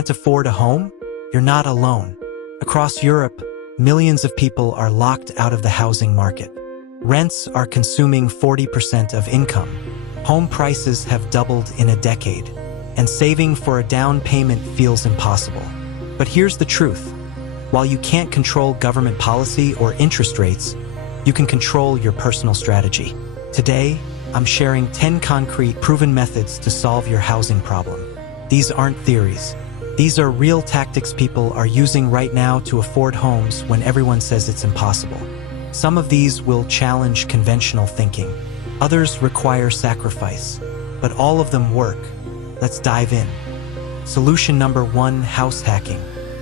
Can't afford a home? You're not alone. Across Europe, millions of people are locked out of the housing market. Rents are consuming 40% of income. Home prices have doubled in a decade, and saving for a down payment feels impossible. But here's the truth. While you can't control government policy or interest rates, you can control your personal strategy. Today, I'm sharing 10 concrete, proven methods to solve your housing problem. These aren't theories. These are real tactics people are using right now to afford homes when everyone says it's impossible. Some of these will challenge conventional thinking. Others require sacrifice. But all of them work. Let's dive in. Solution number 1, house hacking.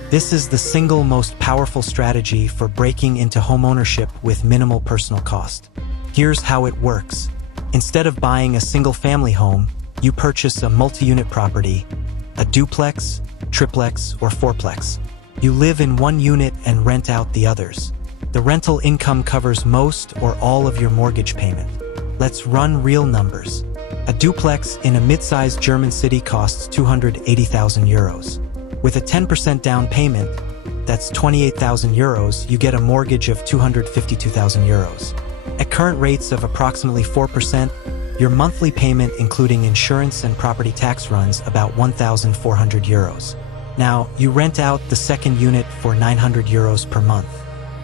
This is the single most powerful strategy for breaking into homeownership with minimal personal cost. Here's how it works. Instead of buying a single-family home, you purchase a multi-unit property, a duplex, triplex, or fourplex. You live in one unit and rent out the others. The rental income covers most or all of your mortgage payment. Let's run real numbers. A duplex in a mid-sized German city costs 280,000 euros. With a 10% down payment, that's 28,000 euros, you get a mortgage of 252,000 euros. At current rates of approximately 4%, your monthly payment including insurance and property tax runs about 1,400 euros. Now, you rent out the second unit for 900 euros per month.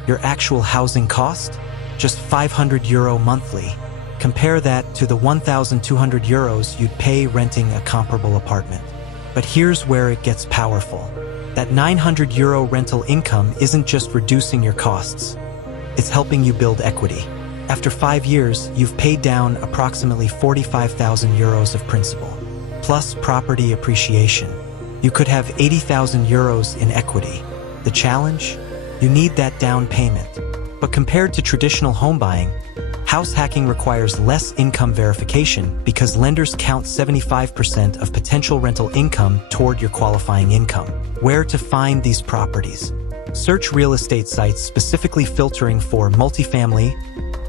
Your actual housing cost? Just 500 euro monthly. Compare that to the 1,200 euros you'd pay renting a comparable apartment. But here's where it gets powerful. That 900 euro rental income isn't just reducing your costs. It's helping you build equity. After 5 years, you've paid down approximately 45,000 euros of principal, plus property appreciation. You could have 80,000 euros in equity. The challenge? You need that down payment. But compared to traditional home buying, house hacking requires less income verification because lenders count 75% of potential rental income toward your qualifying income. Where to find these properties? Search real estate sites specifically filtering for multifamily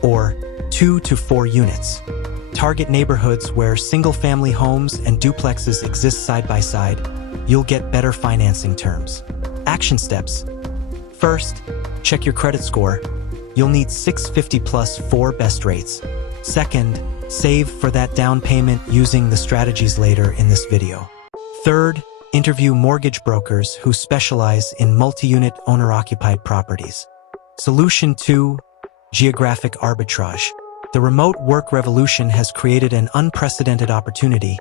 or 2 to 4 units. Target neighborhoods where single-family homes and duplexes exist side by side. You'll get better financing terms. Action steps. First, check your credit score. You'll need 650 plus 4 best rates. Second, save for that down payment using the strategies later in this video. Third, interview mortgage brokers who specialize in multi-unit owner-occupied properties. Solution 2, geographic arbitrage. The remote work revolution has created an unprecedented opportunity.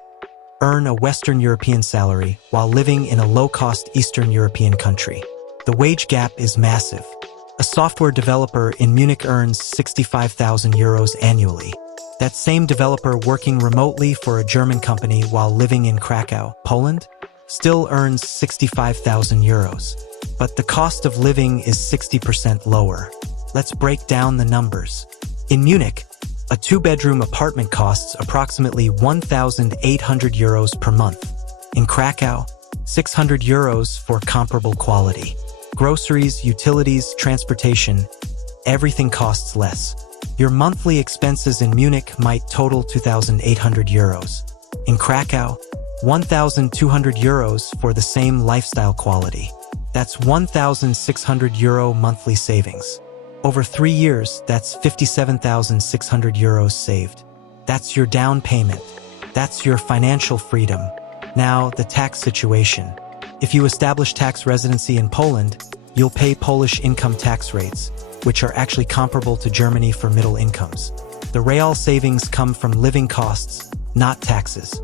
Earn a Western European salary while living in a low-cost Eastern European country. The wage gap is massive. A software developer in Munich earns 65,000 euros annually. That same developer working remotely for a German company while living in Krakow, Poland, still earns 65,000 euros. But the cost of living is 60% lower. Let's break down the numbers. In Munich, a 2-bedroom apartment costs approximately 1,800 euros per month. In Krakow, 600 euros for comparable quality. Groceries, utilities, transportation, everything costs less. Your monthly expenses in Munich might total 2,800 euros. In Krakow, 1,200 euros for the same lifestyle quality. That's 1,600 euro monthly savings. Over 3 years, that's 57,600 euros saved. That's your down payment. That's your financial freedom. Now, the tax situation. If you establish tax residency in Poland, you'll pay Polish income tax rates, which are actually comparable to Germany for middle incomes. The real savings come from living costs, not taxes.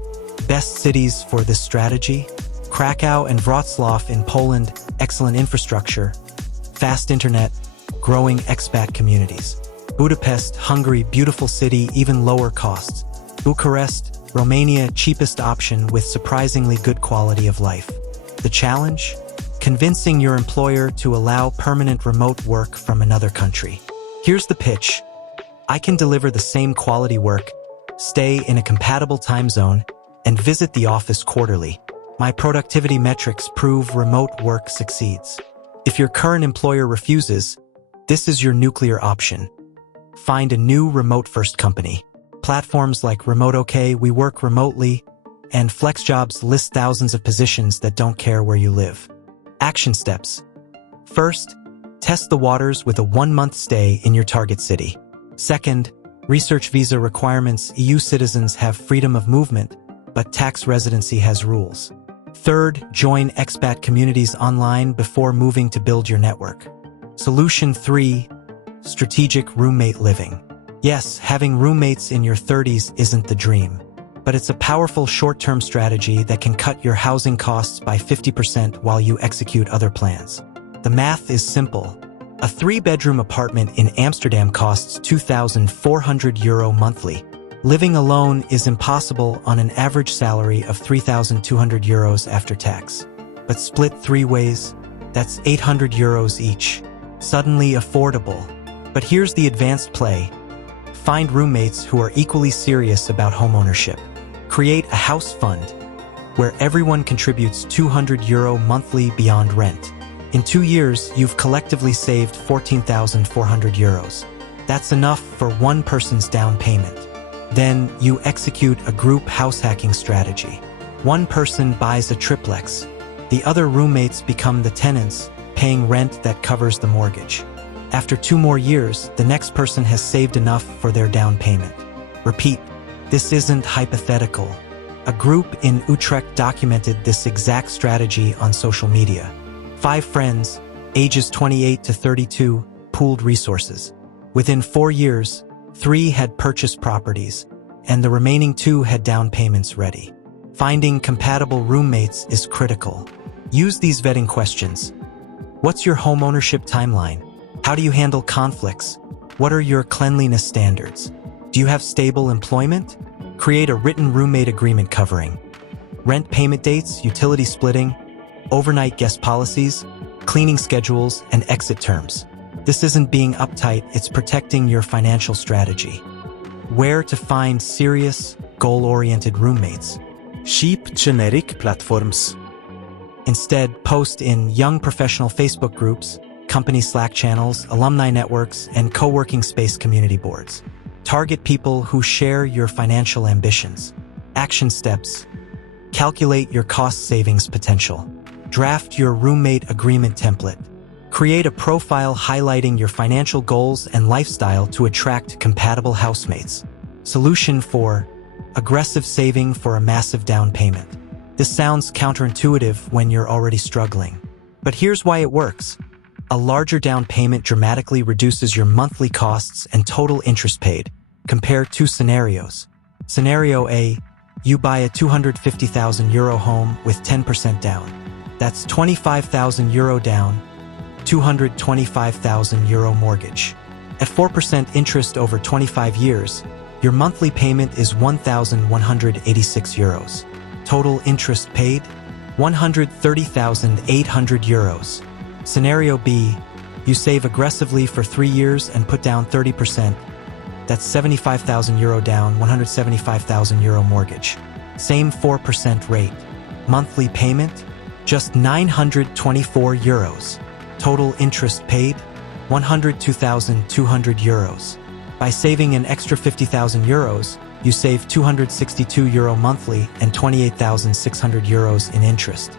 Best cities for this strategy? Krakow and Wrocław in Poland, excellent infrastructure, fast internet, growing expat communities. Budapest, Hungary, beautiful city, even lower costs. Bucharest, Romania, cheapest option with surprisingly good quality of life. The challenge? Convincing your employer to allow permanent remote work from another country. Here's the pitch. I can deliver the same quality work, stay in a compatible time zone, and visit the office quarterly. My productivity metrics prove remote work succeeds. If your current employer refuses, this is your nuclear option. Find a new remote-first company. Platforms like Remote OK, We Work Remotely, and FlexJobs lists thousands of positions that don't care where you live. Action steps. First, test the waters with a 1-month stay in your target city. Second, research visa requirements. EU citizens have freedom of movement, but tax residency has rules. Third, join expat communities online before moving to build your network. Solution 3. Strategic roommate living. Yes, having roommates in your 30s isn't the dream, but it's a powerful short-term strategy that can cut your housing costs by 50% while you execute other plans. The math is simple. A 3-bedroom apartment in Amsterdam costs €2,400 monthly. Living alone is impossible on an average salary of €3,200 after tax. But split 3 ways, that's €800 each. Suddenly affordable. But here's the advanced play. Find roommates who are equally serious about homeownership. Create a house fund where everyone contributes €200 monthly beyond rent. In 2 years, you've collectively saved €14,400. That's enough for one person's down payment. Then you execute a group house hacking strategy. One person buys a triplex. The other roommates become the tenants, paying rent that covers the mortgage. After 2 more years, the next person has saved enough for their down payment. Repeat, this isn't hypothetical. A group in Utrecht documented this exact strategy on social media. 5 friends, ages 28 to 32, pooled resources. Within 4 years, 3 had purchased properties, and the remaining 2 had down payments ready. Finding compatible roommates is critical. Use these vetting questions. What's your homeownership timeline? How do you handle conflicts? What are your cleanliness standards? Do you have stable employment? Create a written roommate agreement covering rent payment dates, utility splitting, overnight guest policies, cleaning schedules, and exit terms. This isn't being uptight, it's protecting your financial strategy. Where to find serious, goal-oriented roommates? Cheap generic platforms. Instead, post in young professional Facebook groups, company Slack channels, alumni networks, and co-working space community boards. Target people who share your financial ambitions. Action steps. Calculate your cost savings potential. Draft your roommate agreement template. Create a profile highlighting your financial goals and lifestyle to attract compatible housemates. Solution 4. Aggressive saving for a massive down payment. This sounds counterintuitive when you're already struggling. But here's why it works. A larger down payment dramatically reduces your monthly costs and total interest paid. Compare 2 scenarios. Scenario A, you buy a €250,000 home with 10% down. That's €25,000 down, €225,000 mortgage. At 4% interest over 25 years, your monthly payment is €1,186. Total interest paid, €130,800. Scenario B, you save aggressively for 3 years and put down 30%. That's €75,000 down, €175,000 mortgage. Same 4% rate. Monthly payment, just €924. Total interest paid, €102,200. By saving an extra €50,000, you save €262 monthly and €28,600 in interest.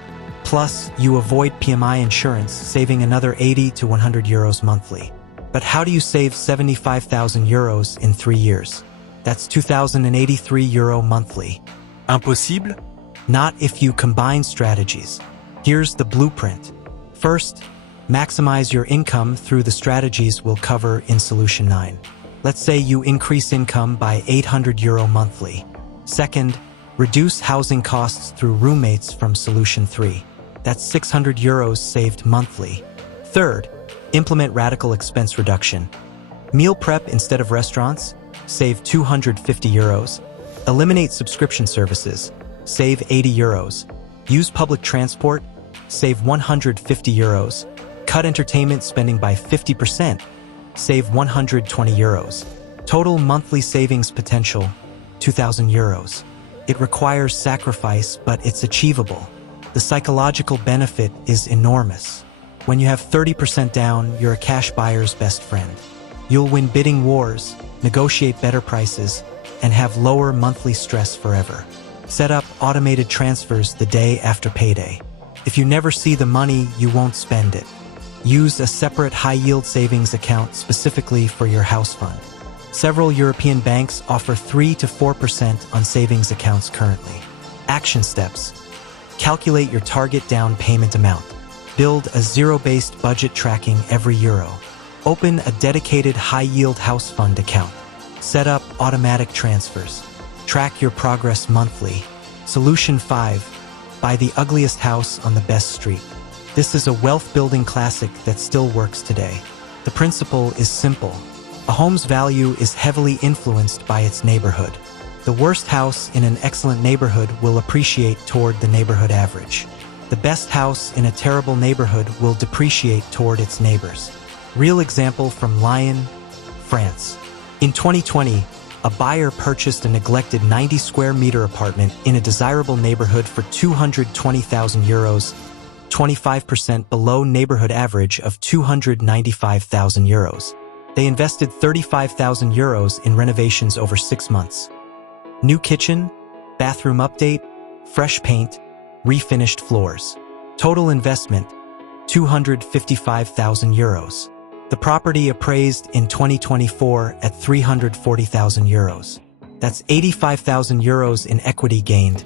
Plus, you avoid PMI insurance, saving another €80 to €100 monthly. But how do you save €75,000 in 3 years? That's €2,083 monthly. Impossible? Not if you combine strategies. Here's the blueprint. First, maximize your income through the strategies we'll cover in Solution 9. Let's say you increase income by €800 monthly. Second, reduce housing costs through roommates from Solution 3. That's €600 saved monthly. Third, implement radical expense reduction. Meal prep instead of restaurants, save €250. Eliminate subscription services, save €80. Use public transport, save €150. Cut entertainment spending by 50%, save €120. Total monthly savings potential, €2,000. It requires sacrifice, but it's achievable. The psychological benefit is enormous. When you have 30% down, you're a cash buyer's best friend. You'll win bidding wars, negotiate better prices, and have lower monthly stress forever. Set up automated transfers the day after payday. If you never see the money, you won't spend it. Use a separate high-yield savings account specifically for your house fund. Several European banks offer 3 to 4% on savings accounts currently. Action steps. Calculate your target down payment amount. Build a zero-based budget tracking every euro. Open a dedicated high-yield house fund account. Set up automatic transfers. Track your progress monthly. Solution 5. Buy the ugliest house on the best street. This is a wealth-building classic that still works today. The principle is simple. A home's value is heavily influenced by its neighborhood. The worst house in an excellent neighborhood will appreciate toward the neighborhood average. The best house in a terrible neighborhood will depreciate toward its neighbors. Real example from Lyon, France. In 2020, a buyer purchased a neglected 90 square meter apartment in a desirable neighborhood for €220,000, 25% below neighborhood average of €295,000. They invested €35,000 in renovations over 6 months. New kitchen, bathroom update, fresh paint, refinished floors. Total investment, €255,000. The property appraised in 2024 at €340,000. That's €85,000 in equity gained,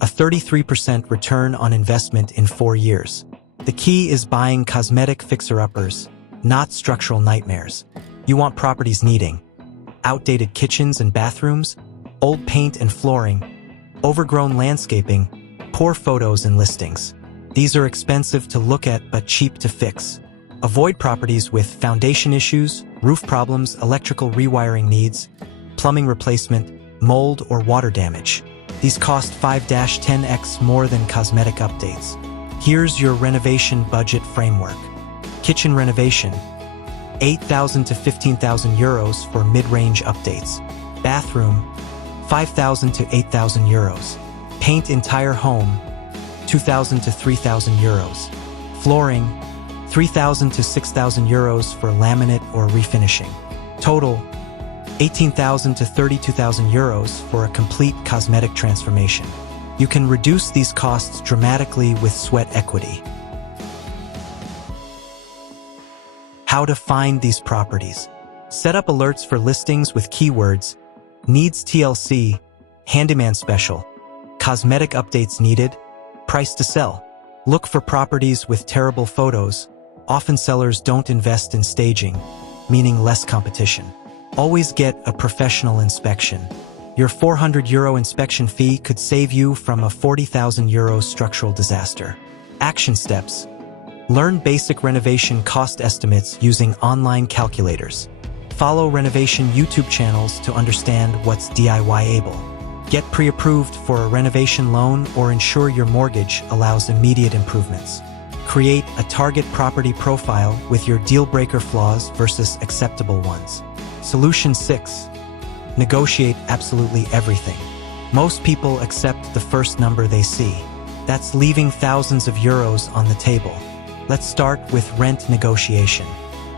a 33% return on investment in 4 years. The key is buying cosmetic fixer-uppers, not structural nightmares. You want properties needing outdated kitchens and bathrooms, old paint and flooring, overgrown landscaping, poor photos and listings. These are expensive to look at but cheap to fix. Avoid properties with foundation issues, roof problems, electrical rewiring needs, plumbing replacement, mold, or water damage. These cost 5-10x more than cosmetic updates. Here's your renovation budget framework. Kitchen renovation, €8,000 to €15,000 for mid-range updates. Bathroom, €5,000 to €8,000. Paint entire home, €2,000 to €3,000. Flooring, €3,000 to €6,000 for laminate or refinishing. Total, €18,000 to €32,000 for a complete cosmetic transformation. You can reduce these costs dramatically with sweat equity. How to find these properties. Set up alerts for listings with keywords: needs TLC, handyman special, cosmetic updates needed, price to sell. Look for properties with terrible photos. Often sellers don't invest in staging, meaning less competition. Always get a professional inspection. Your €400 inspection fee could save you from a €40,000 structural disaster. Action steps. Learn basic renovation cost estimates using online calculators. Follow renovation YouTube channels to understand what's DIY-able. Get pre-approved for a renovation loan or ensure your mortgage allows immediate improvements. Create a target property profile with your deal-breaker flaws versus acceptable ones. Solution 6. Negotiate absolutely everything. Most people accept the first number they see. That's leaving thousands of euros on the table. Let's start with rent negotiation.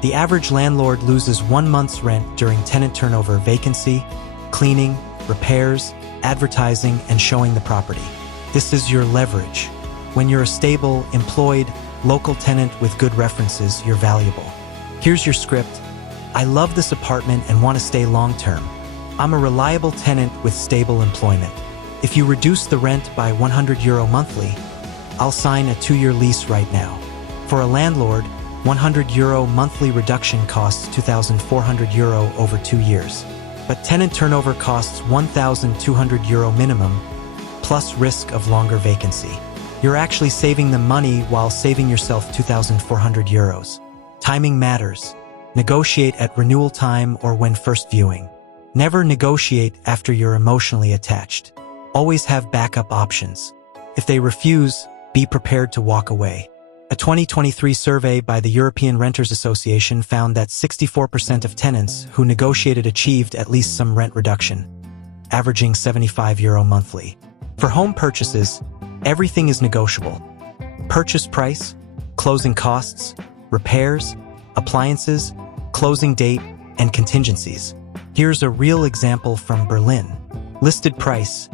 The average landlord loses 1 month's rent during tenant turnover, vacancy, cleaning, repairs, advertising, and showing the property. This is your leverage. When you're a stable, employed, local tenant with good references, you're valuable. Here's your script. I love this apartment and want to stay long-term. I'm a reliable tenant with stable employment. If you reduce the rent by €100 monthly, I'll sign a 2-year lease right now. For a landlord, €100 monthly reduction costs €2,400 over 2 years. But tenant turnover costs €1,200 minimum, plus risk of longer vacancy. You're actually saving them money while saving yourself €2,400. Timing matters. Negotiate at renewal time or when first viewing. Never negotiate after you're emotionally attached. Always have backup options. If they refuse, be prepared to walk away. A 2023 survey by the European Renters Association found that 64% of tenants who negotiated achieved at least some rent reduction, averaging €75 monthly. For home purchases, everything is negotiable. Purchase price, closing costs, repairs, appliances, closing date, and contingencies. Here's a real example from Berlin. Listed price,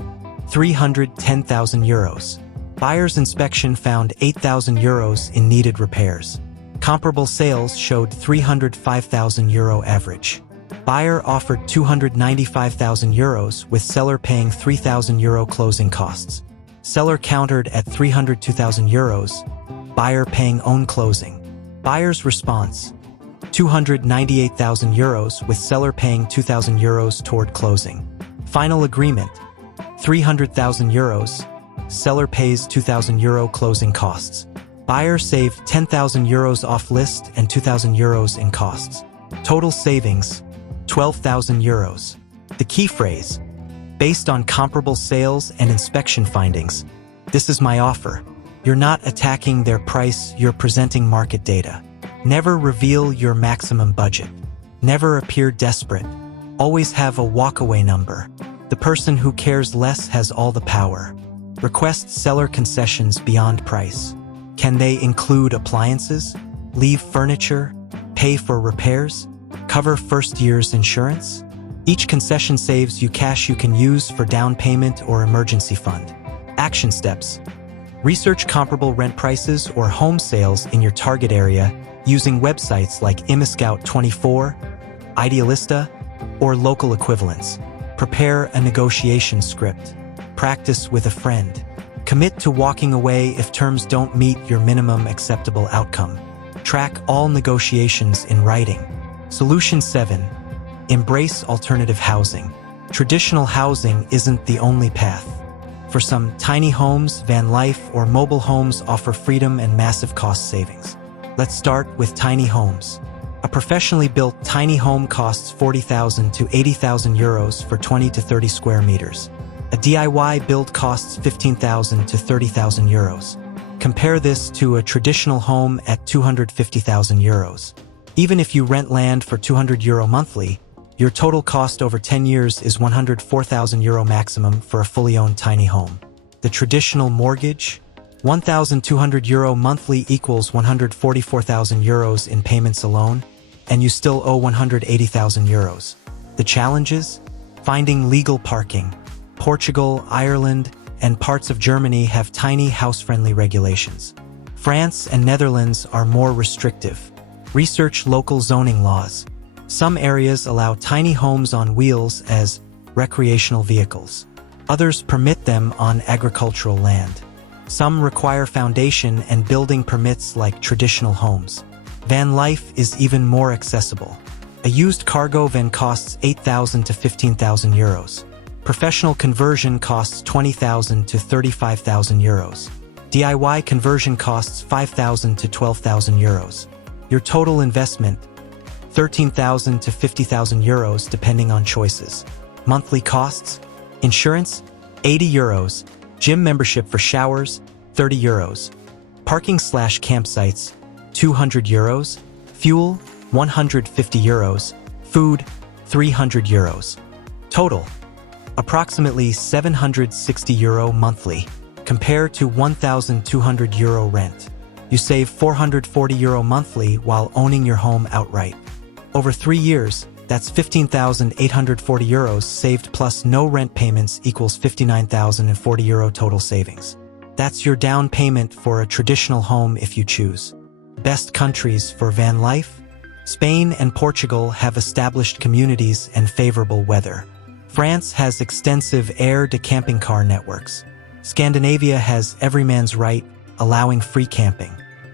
310,000 euros. Buyer's inspection found 8,000 euros in needed repairs. Comparable sales showed 305,000 euro average. Buyer offered 295,000 euros with seller paying 3,000 euro closing costs. Seller countered at 302,000 euros, buyer paying own closing. Buyer's response: 298,000 euros with seller paying 2,000 euros toward closing. Final agreement: 300,000 euros, seller pays 2,000 euro closing costs. Buyer saved 10,000 euros off list and 2,000 euros in costs. Total savings: 12,000 euros. The key phrase: based on comparable sales and inspection findings, this is my offer. You're not attacking their price, you're presenting market data. Never reveal your maximum budget. Never appear desperate. Always have a walkaway number. The person who cares less has all the power. Request seller concessions beyond price. Can they include appliances? Leave furniture? Pay for repairs? Cover first year's insurance? Each concession saves you cash you can use for down payment or emergency fund. Action steps: research comparable rent prices or home sales in your target area using websites like Immoscout24, Idealista, or local equivalents. Prepare a negotiation script. Practice with a friend. Commit to walking away if terms don't meet your minimum acceptable outcome. Track all negotiations in writing. Solution 7. Embrace alternative housing. Traditional housing isn't the only path. For some, tiny homes, van life, or mobile homes offer freedom and massive cost savings. Let's start with tiny homes. A professionally built tiny home costs 40,000 to 80,000 euros for 20 to 30 square meters. A DIY build costs 15,000 to 30,000 euros. Compare this to a traditional home at 250,000 euros. Even if you rent land for 200 euro monthly, your total cost over 10 years is 104,000 euro maximum for a fully owned tiny home. The traditional mortgage? 1,200 euro monthly equals 144,000 euros in payments alone, and you still owe 180,000 euros. The challenges? Finding legal parking. Portugal, Ireland, and parts of Germany have tiny house-friendly regulations. France and Netherlands are more restrictive. Research local zoning laws. Some areas allow tiny homes on wheels as recreational vehicles. Others permit them on agricultural land. Some require foundation and building permits like traditional homes. Van life is even more accessible. A used cargo van costs 8,000 to 15,000 euros. Professional conversion costs 20,000 to 35,000 euros. DIY conversion costs 5,000 to 12,000 euros. Your total investment: 13,000 to 50,000 euros depending on choices. Monthly costs: insurance, 80 euros. Gym membership for showers, 30 euros. Parking/campsites, 200 euros. Fuel, 150 euros. Food, 300 euros. Total: approximately 760 euro monthly. Compare to 1,200 euro rent. You save 440 euro monthly while owning your home outright. Over 3 years, that's 15,840 euros saved plus no rent payments equals 59,040 euro total savings. That's your down payment for a traditional home if you choose. Best countries for van life? Spain and Portugal have established communities and favorable weather. France has extensive air-to-camping car networks. Scandinavia has everyman's right, allowing free camping.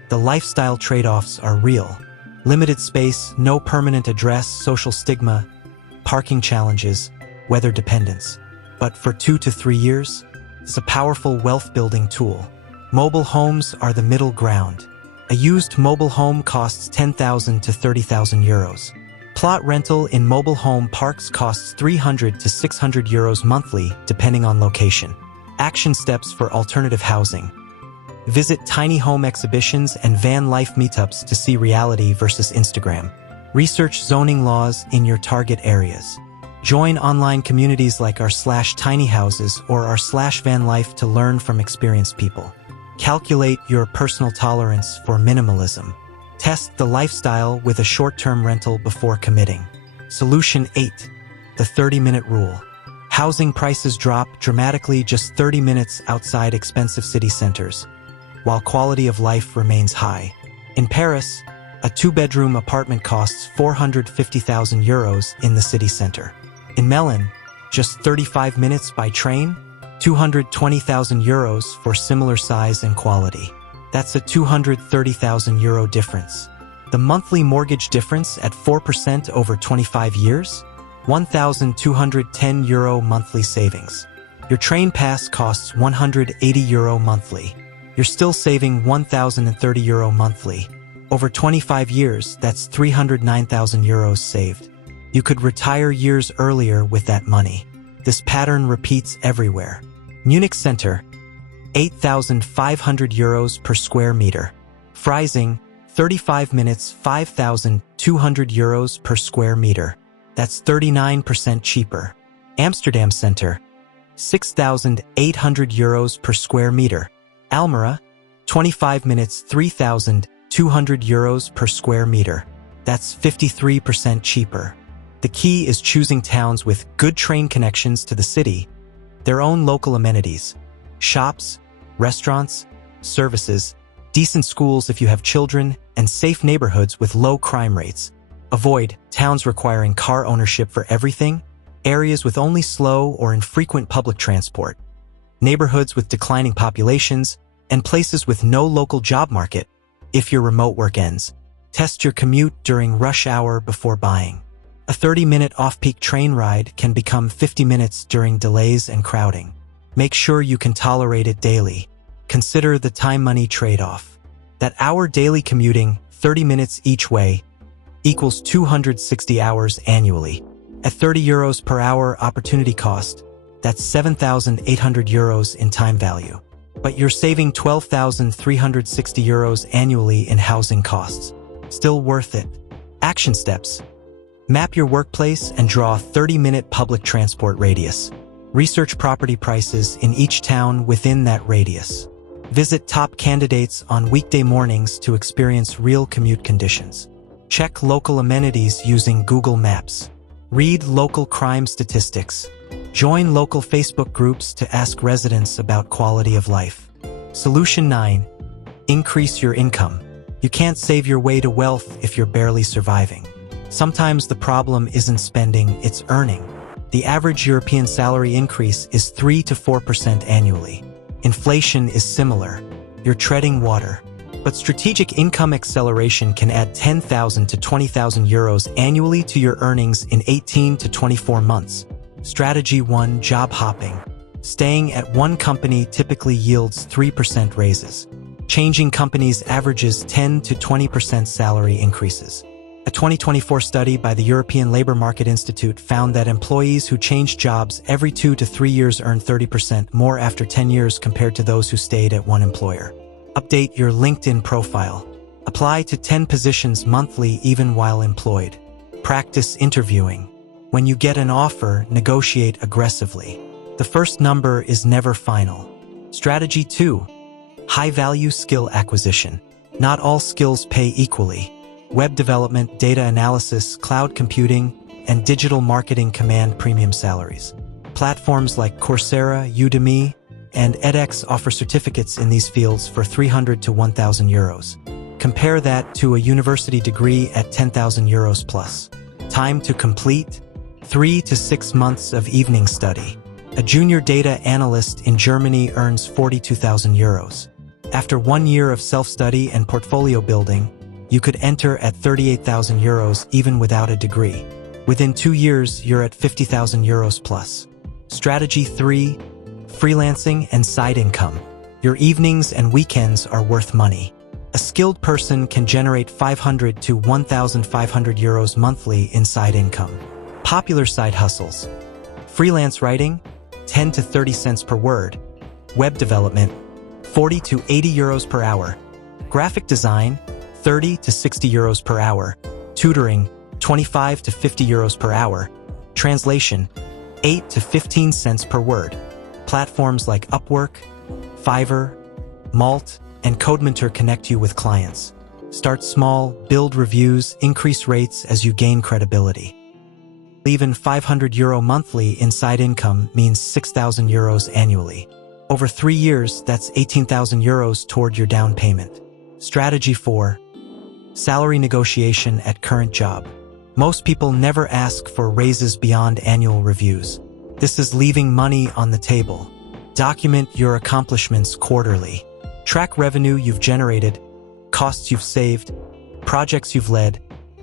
The lifestyle trade-offs are real. Limited space, no permanent address, social stigma, parking challenges, weather dependence. But for 2 to 3 years, it's a powerful wealth-building tool. Mobile homes are the middle ground. A used mobile home costs 10,000 to 30,000 euros. Plot rental in mobile home parks costs 300 to 600 euros monthly, depending on location. Action steps for alternative housing. Visit tiny home exhibitions and van life meetups to see reality versus Instagram. Research zoning laws in your target areas. Join online communities like r/tiny houses or r/van life to learn from experienced people. Calculate your personal tolerance for minimalism. Test the lifestyle with a short-term rental before committing. Solution 8. The 30-minute rule. Housing prices drop dramatically just 30 minutes outside expensive city centers, while quality of life remains high. In Paris, a two-bedroom apartment costs 450,000 euros in the city center. In Melun, just 35 minutes by train, 220,000 euros for similar size and quality. That's a 230,000 euro difference. The monthly mortgage difference at 4% over 25 years? 1,210 euro monthly savings. Your train pass costs 180 euro monthly. You're still saving 1,030 euro monthly. Over 25 years, that's 309,000 euros saved. You could retire years earlier with that money. This pattern repeats everywhere. Munich Center, 8,500 euros per square meter. Freising, 35 minutes, 5,200 euros per square meter. That's 39% cheaper. Amsterdam Center, 6,800 euros per square meter. Almere, 25 minutes, 3,200 euros per square meter. That's 53% cheaper. The key is choosing towns with good train connections to the city, their own local amenities, shops, restaurants, services, decent schools if you have children, and safe neighborhoods with low crime rates. Avoid towns requiring car ownership for everything, areas with only slow or infrequent public transport, neighborhoods with declining populations, and places with no local job market. If your remote work ends, test your commute during rush hour before buying. A 30-minute off-peak train ride can become 50 minutes during delays and crowding. Make sure you can tolerate it daily. Consider the time-money trade-off. That hour daily commuting, 30 minutes each way, equals 260 hours annually. At 30 euros per hour opportunity cost, that's 7,800 euros in time value. But you're saving 12,360 euros annually in housing costs. Still worth it. Action steps. Map your workplace and draw a 30-minute public transport radius. Research property prices in each town within that radius. Visit top candidates on weekday mornings to experience real commute conditions. Check local amenities using Google Maps. Read local crime statistics. Join local Facebook groups to ask residents about quality of life. Solution 9. Increase your income. You can't save your way to wealth if you're barely surviving. Sometimes the problem isn't spending, it's earning. The average European salary increase is 3 to 4% annually. Inflation is similar. You're treading water. But strategic income acceleration can add 10,000 to 20,000 euros annually to your earnings in 18 to 24 months. Strategy 1. Job hopping. Staying at one company typically yields 3% raises. Changing companies averages 10 to 20% salary increases. A 2024 study by the European Labor Market Institute found that employees who changed jobs every 2 to 3 years earned 30% more after 10 years compared to those who stayed at one employer. Update your LinkedIn profile. Apply to 10 positions monthly even while employed. Practice interviewing. When you get an offer, negotiate aggressively. The first number is never final. Strategy 2. High-value skill acquisition. Not all skills pay equally. Web development, data analysis, cloud computing, and digital marketing command premium salaries. Platforms like Coursera, Udemy, and edX offer certificates in these fields for 300 to 1,000 euros. Compare that to a university degree at 10,000 euros plus. Time to complete? 3 to 6 months of evening study. A junior data analyst in Germany earns 42,000 euros. After 1 year of self-study and portfolio building, you could enter at 38,000 euros even without a degree. Within 2 years, you're at 50,000 euros plus. Strategy 3. Freelancing and side income. Your evenings and weekends are worth money. A skilled person can generate 500 to 1,500 euros monthly in side income. Popular side hustles. Freelance writing, 10 to 30 cents per word. Web development, 40 to 80 euros per hour. Graphic design, 30 to 60 euros per hour. Tutoring, 25 to 50 euros per hour. Translation, 8 to 15 cents per word. Platforms like Upwork, Fiverr, Malt, and CodeMentor connect you with clients. Start small, build reviews, increase rates as you gain credibility. Even €500 monthly inside income means €6,000 annually. Over 3 years, that's €18,000 toward your down payment. Strategy 4. Salary negotiation at current job. Most people never ask for raises beyond annual reviews. This is leaving money on the table. Document your accomplishments quarterly. Track revenue you've generated, costs you've saved, projects you've led,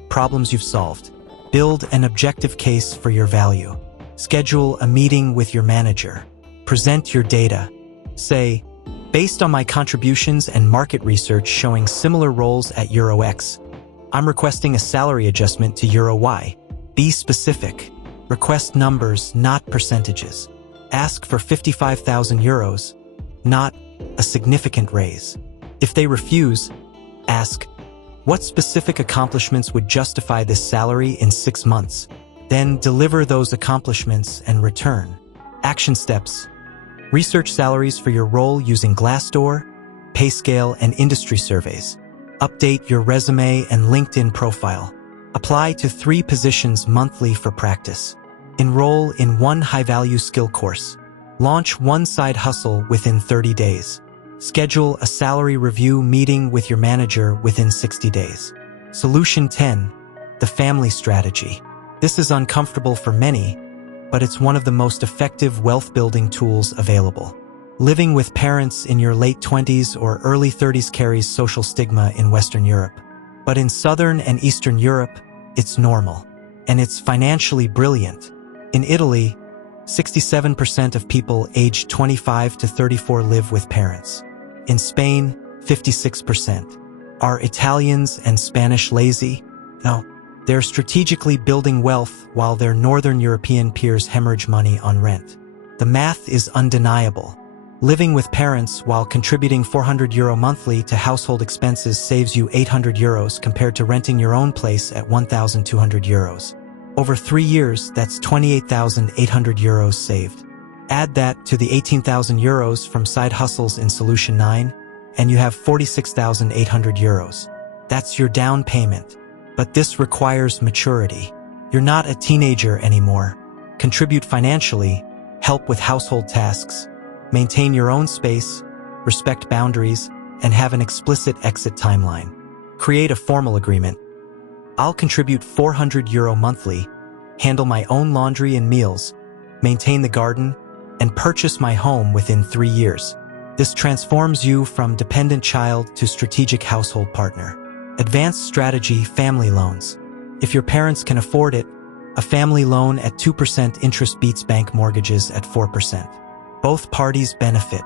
problems you've solved. Build an objective case for your value. Schedule a meeting with your manager. Present your data. Say, based on my contributions and market research showing similar roles at Euro X, I'm requesting a salary adjustment to Euro Y. Be specific. Request numbers, not percentages. Ask for €55,000, not a significant raise. If they refuse, ask, what specific accomplishments would justify this salary in 6 months? Then deliver those accomplishments and return. Action steps. Research salaries for your role using Glassdoor, PayScale, and industry surveys. Update your resume and LinkedIn profile. Apply to 3 positions monthly for practice. Enroll in 1 high-value skill course. Launch 1 side hustle within 30 days. Schedule a salary review meeting with your manager within 60 days. Solution 10. The family strategy. This is uncomfortable for many, but it's one of the most effective wealth-building tools available. Living with parents in your late 20s or early 30s carries social stigma in Western Europe. But in Southern and Eastern Europe, it's normal. And it's financially brilliant. In Italy, 67% of people aged 25 to 34 live with parents. In Spain, 56%. Are Italians and Spanish lazy? No. They're strategically building wealth while their Northern European peers hemorrhage money on rent. The math is undeniable. Living with parents while contributing €400 monthly to household expenses saves you €800 compared to renting your own place at €1,200. Over 3 years, that's €28,800 saved. Add that to the €18,000 from side hustles in Solution 9, and you have €46,800. That's your down payment. But this requires maturity. You're not a teenager anymore. Contribute financially, help with household tasks, maintain your own space, respect boundaries, and have an explicit exit timeline. Create a formal agreement. I'll contribute €400 monthly, handle my own laundry and meals, maintain the garden, and purchase my home within 3 years. This transforms you from dependent child to strategic household partner. Advanced strategy: family loans. If your parents can afford it, a family loan at 2% interest beats bank mortgages at 4%. Both parties benefit.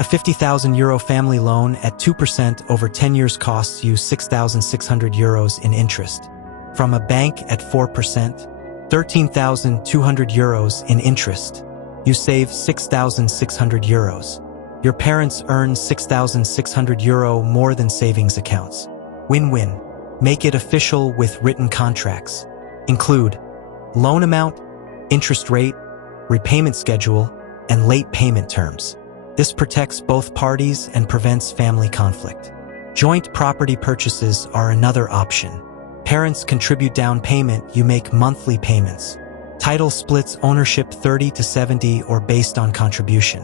A €50,000 family loan at 2% over 10 years costs you €6,600 in interest. From a bank at 4%, €13,200 in interest. You save €6,600. Your parents earn €6,600 more than savings accounts. Win-win. Make it official with written contracts. Include loan amount, interest rate, repayment schedule, and late payment terms. This protects both parties and prevents family conflict. Joint property purchases are another option. Parents contribute down payment, you make monthly payments. Title splits ownership 30 to 70 or based on contribution.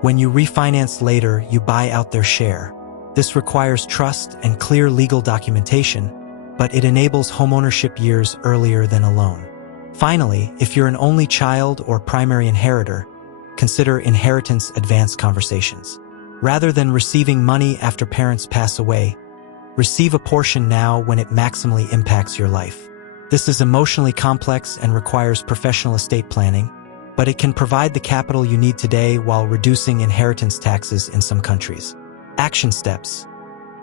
When you refinance later, you buy out their share. This requires trust and clear legal documentation, but it enables homeownership years earlier than a loan. Finally, if you're an only child or primary inheritor, consider inheritance advance conversations. Rather than receiving money after parents pass away, receive a portion now when it maximally impacts your life. This is emotionally complex and requires professional estate planning, but it can provide the capital you need today while reducing inheritance taxes in some countries. Action steps.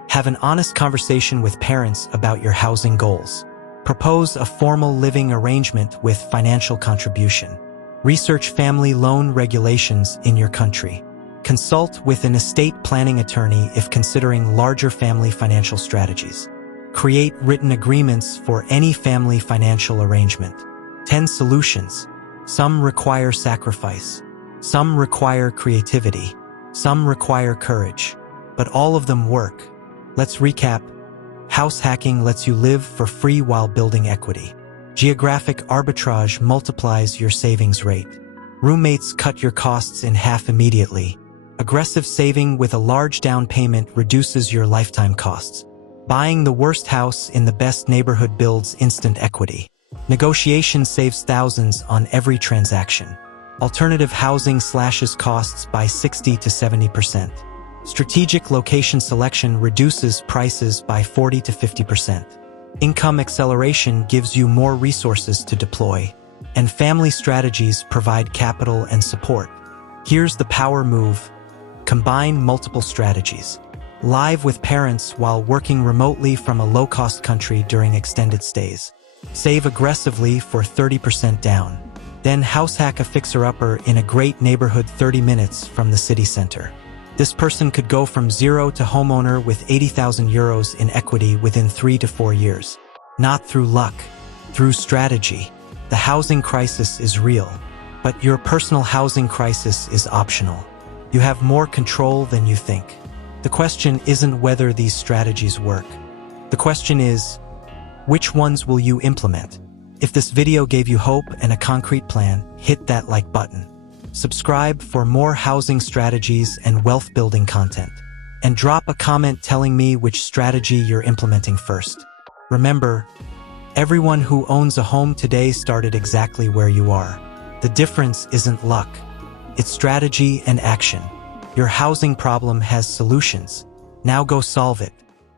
Have an honest conversation with parents about your housing goals. Propose a formal living arrangement with financial contribution. Research family loan regulations in your country. Consult with an estate planning attorney if considering larger family financial strategies. Create written agreements for any family financial arrangement. 10 solutions. Some require sacrifice. Some require creativity. Some require courage. But all of them work. Let's recap. House hacking lets you live for free while building equity. Geographic arbitrage multiplies your savings rate. Roommates cut your costs in half immediately. Aggressive saving with a large down payment reduces your lifetime costs. Buying the worst house in the best neighborhood builds instant equity. Negotiation saves thousands on every transaction. Alternative housing slashes costs by 60 to 70%. Strategic location selection reduces prices by 40 to 50%. Income acceleration gives you more resources to deploy. And family strategies provide capital and support. Here's the power move. Combine multiple strategies. Live with parents while working remotely from a low-cost country during extended stays. Save aggressively for 30% down. Then house hack a fixer-upper in a great neighborhood 30 minutes from the city center. This person could go from zero to homeowner with 80,000 euros in equity within 3 to 4 years. Not through luck, through strategy. The housing crisis is real, but your personal housing crisis is optional. You have more control than you think. The question isn't whether these strategies work. The question is, which ones will you implement? If this video gave you hope and a concrete plan, hit that like button. Subscribe for more housing strategies and wealth building content. And drop a comment telling me which strategy you're implementing first. Remember, everyone who owns a home today started exactly where you are. The difference isn't luck. It's strategy and action. Your housing problem has solutions. Now go solve it.